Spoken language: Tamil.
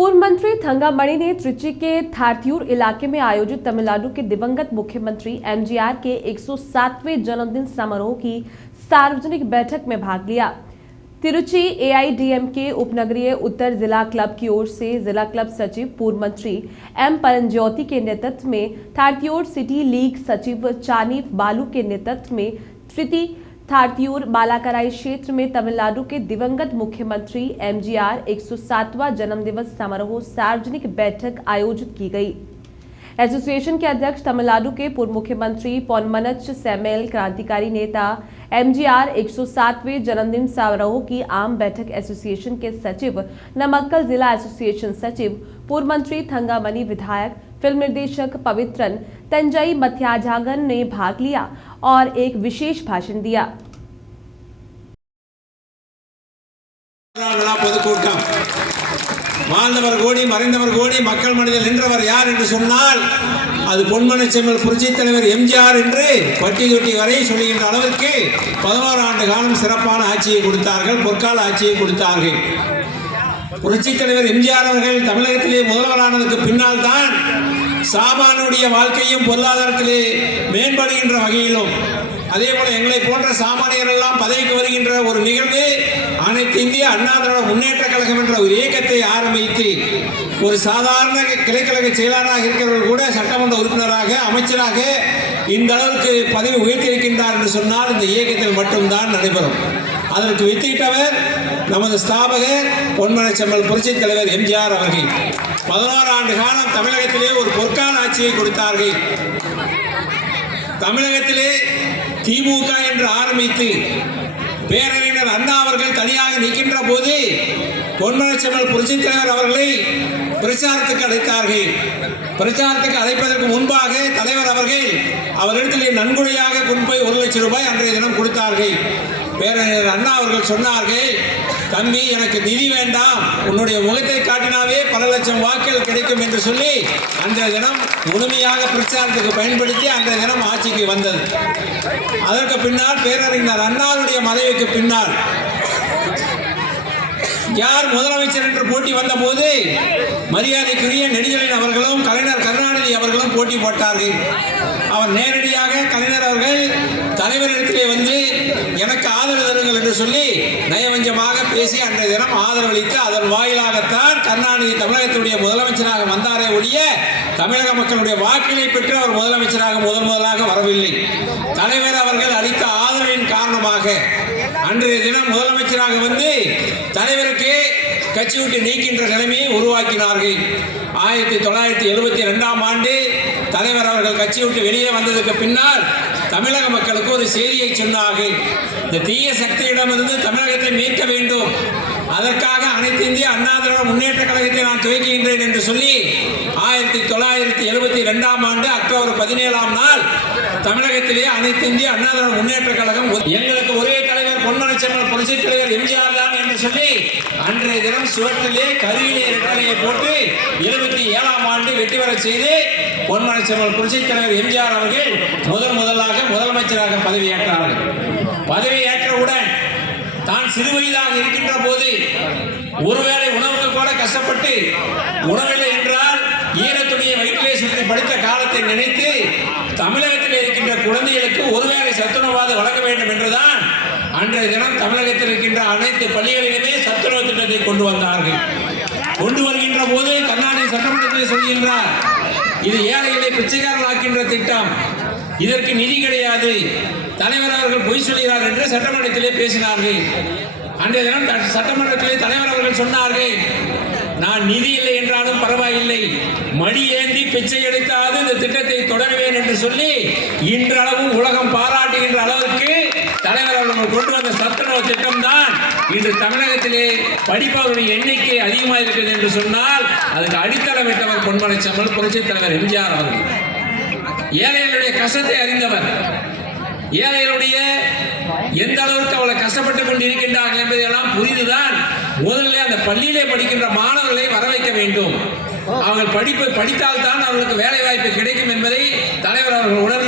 पूर्व मंत्री थंगामणि ने त्रिची के थारथियूर इलाके में आयोजित तमिलनाडु के दिवंगत मुख्यमंत्री एमजीआर के 107वें जन्मदिन समारोह की सार्वजनिक बैठक में भाग लिया। तिरुचि एआईडीएमके उपनगरीय उत्तर जिला क्लब की ओर से जिला क्लब सचिव पूर्व मंत्री एम परंज्योति के नेतृत्व में थारथियूर सिटी लीग सचिव चानीफ बालू के नेतृत्व में त्रिची थारथियूर बालाकराई क्षेत्र में तमिलनाडु के दिवंगत मुख्यमंत्री एमजीआर 107वां जन्मदिवस समारोह सार्वजनिक बैठक आयोजित की गई। एसोसिएशन के अध्यक्ष तमिलनाडु के पूर्व मुख्यमंत्री पोन्मनच सैमुअल, क्रांतिकारी नेता एमजीआर 107वें जन्मदिन समारोह की आम बैठक एसोसिएशन के सचिव, नमक्कल जिला एसोसिएशन सचिव, पूर्व मंत्री थंगामणि, विधायक, फिल्म निर्देशक पवित्रन तंजई मथ्याजागन ने भाग लिया और एक विशेष भाषण दिया। வாழ்ந்தவர் கோடி மறைந்தவர் கோடி மக்கள் மனதில் நின்றவர் யார் என்று சொன்னால் அது பொன்மனச் செம்மல் புரட்சித் தலைவர் எம்ஜிஆர் என்று பட்டி தொட்டி வரை சொல்லுகின்ற அளவிற்கு 11 ஆண்டு காலம் சிறப்பான ஆட்சியை கொடுத்தார்கள், பொற்கால ஆட்சியை கொடுத்தார்கள். புரட்சித் தலைவர் எம்ஜிஆர் அவர்கள் தமிழகத்திலே முதல்வரானதுக்கு பின்னால் தான் சாமானியுடைய வாழ்க்கையும் பொருளாதாரத்திலே மேம்படுகின்ற வகையிலும் அதே போல எங்களை போன்ற சாமானியர்கள் எல்லாம் பதவிக்கு வருகின்ற ஒரு நிகழ்வு அனைத்து இந்திய அண்ணா திராவிட முன்னேற்ற கழகம் என்ற ஒரு இயக்கத்தை ஆரம்பித்து ஒரு சாதாரண கிளைக்கழக செயலாளராக இருக்கிறவர்கள் கூட சட்டமன்ற உறுப்பினராக, அமைச்சராக இந்த அளவுக்கு பதவி உயர்த்தியிருக்கின்றார் என்று சொன்னால் இந்த இயக்கத்தில் மட்டும்தான் நடைபெறும். அதற்கு வித்திட்டவர் நமது ஸ்தாபகர் பொன்மனச் செம்மல் புரட்சித் தலைவர் எம்ஜிஆர் அவர்கள் 11 ஆண்டு காலம் தமிழகத்திலே ஒரு பொற்கால ஆட்சியை கொடுத்தார்கள். தமிழகத்திலே திமுக என்று ஆரம்பித்து பேரறிஞர் அண்ணா அவர்கள் தனியாக நிற்கின்ற போது பொன்மனச் செம்மல் புரட்சித் தலைவர் அவர்களை பிரச்சாரத்துக்கு அழைத்தார்கள். பிரச்சாரத்துக்கு அழைப்பதற்கு முன்பாக தலைவர் அவர்கள் அவரிடத்திலே நன்கொடையாக கொண்டு போய் 1 லட்சம் ரூபாய் அன்றைய தினம் கொடுத்தார்கள். பேரறிஞர் அண்ணா அவர்கள் சொன்னார்கள், தம்பி எனக்கு நிதி வேண்டாம், உன்னுடைய முகத்தை காட்டினாவே பல லட்சம் வாக்குகள் கிடைக்கும் என்று சொல்லி அன்றைய தினம் முழுமையாக பிரச்சாரத்துக்கு பயன்படுத்தி அன்றைய தினம் ஆட்சிக்கு வந்தது. அதற்கு பின்னால் பேரறிஞர் அண்ணாவுடைய மறைவுக்கு பின்னால் யார் முதலமைச்சர் என்று போட்டி வந்த போது மரியாதைக்குரிய நெடுஞ்செழியன் அவர்களும் கலைஞர் கருணாநிதி அவர்களும் போட்டி போட்டார்கள். அவர் நேரடியாக கலைஞர் அவர்கள் தலைவரிடத்திலே வந்து எனக்கு ஆதரவு தருங்கள் என்று சொல்லி நயவஞ்சமாக பேசி அன்றைய தினம் ஆதரவளித்து அதன் வாயிலாகத்தான் கருணாநிதி தமிழகத்துடைய முதலமைச்சராக வந்தாரே ஒழிய தமிழக மக்களுடைய வாக்கினை பெற்று அவர் முதலமைச்சராக முதலாக வரவில்லை. தலைவர் அவர்கள் அளித்த ஆதரவின் காரணமாக அன்றைய தினம் முதலமைச்சராக வந்து தலைவருக்கு கட்சி விட்டு நீக்கின்ற நிலைமையை உருவாக்கினார்கள். 1972ஆம் ஆண்டு தலைவர் அவர்கள் கட்சி விட்டு வெளியே வந்ததுக்கு பின்னால் தமிழக மக்களுக்கு ஒரு செய்தியை சொன்னார்கள். இந்த தீய சக்தியிடமிருந்து தமிழகத்தை மீட்க வேண்டும், அதற்காக அனைத்து இந்திய அண்ணா திராவிட முன்னேற்ற கழகத்தை நான் துவக்குகின்றேன் என்று சொல்லி 1972ஆம் ஆண்டு அக்டோபர் 17ஆம் நாள் தமிழகத்திலே அனைத்து இந்திய அண்ணா திராவிட முன்னேற்ற கழகம் எங்களுக்கு ஒரே தலைவர் பொன்மனச் செம்மல் புரட்சித் தலைவர் எம்ஜிஆர் தான் என்று சொல்லி அன்றைய தினம் சுவற்றிலே கருவிலே இரட்டலையை போட்டு 77ஆம் ஆண்டு வெற்றி பெற செய்து பொன்மனச் செம்மல் புரட்சித் தலைவர் எம்ஜிஆர் அவர்கள் முதலாக முதலமைச்சராக பதவியேற்றார்கள். பதவியேற்றவுடன் தான் சிறு வயதாக இருக்கின்ற போது ஒருவேளை உணவுக்கு கூட கஷ்டப்பட்டு உணவில்லை என்றால் ஈரத்துணியை வயிற்றிலே சுற்றி படித்த காலத்தை நினைத்து தமிழகத்தில் இருக்கின்ற குழந்தைகளுக்கு ஒருவேளை சத்துணவாது வழங்க வேண்டும் என்றுதான் அன்றைய தினம் தமிழகத்தில் இருக்கின்ற அனைத்து பள்ளிகளிலுமே சத்துணவு திட்டத்தை கொண்டு வந்தார்கள். கொண்டு வருகின்ற போது கருணாநிதி சட்டமன்றத்தில் சொல்கின்றார், இது ஏழைகளை பிச்சைக்காரர்களாக்கின்ற திட்டம், இதற்கு நிதி கிடையாது, தலைவர் அவர்கள் பொய் சொல்கிறார் என்று சட்டமன்றத்திலே பேசினார்கள். அன்றைய தினம் சட்டமன்றத்திலே தலைவர் அவர்கள் சொன்னார்கள், நான் நிதி இல்லை என்றாலும் பரவாயில்லை, மடி ஏந்தி பிச்சை எடுத்தாவது இந்த திட்டத்தை தொடருவேன் என்று சொல்லி இன்றளவும் உலகம் பாராட்டுகின்ற அளவிற்கு தலைவர் அவர்கள் கொண்டு வந்த சத்துணவு திட்டம் தான் இன்று தமிழகத்திலே படிப்பவருடைய எண்ணிக்கை அதிகமாக இருக்கிறது என்று சொன்னால் அதுக்கு அடித்தளமிட்டவர் பொன்மனச் செம்மல் புரட்சித் தலைவர் எம்ஜிஆர் அவர்கள். ஏழைகளுடைய கஷ்டத்தை அறிந்தவர், ஏழைகளுடைய எந்த அளவுக்கு அவளை கஷ்டப்பட்டுக் கொண்டு இருக்கின்றார்கள் என்பதையெல்லாம் புரிந்துதான் முதல்ல அந்த பள்ளியிலே படிக்கின்ற மாணவர்களை வர வைக்க வேண்டும். அவர்கள் படித்தால்தான் அவர்களுக்கு வேலை வாய்ப்பு கிடைக்கும் என்பதை தலைவர் அவர்கள் உணர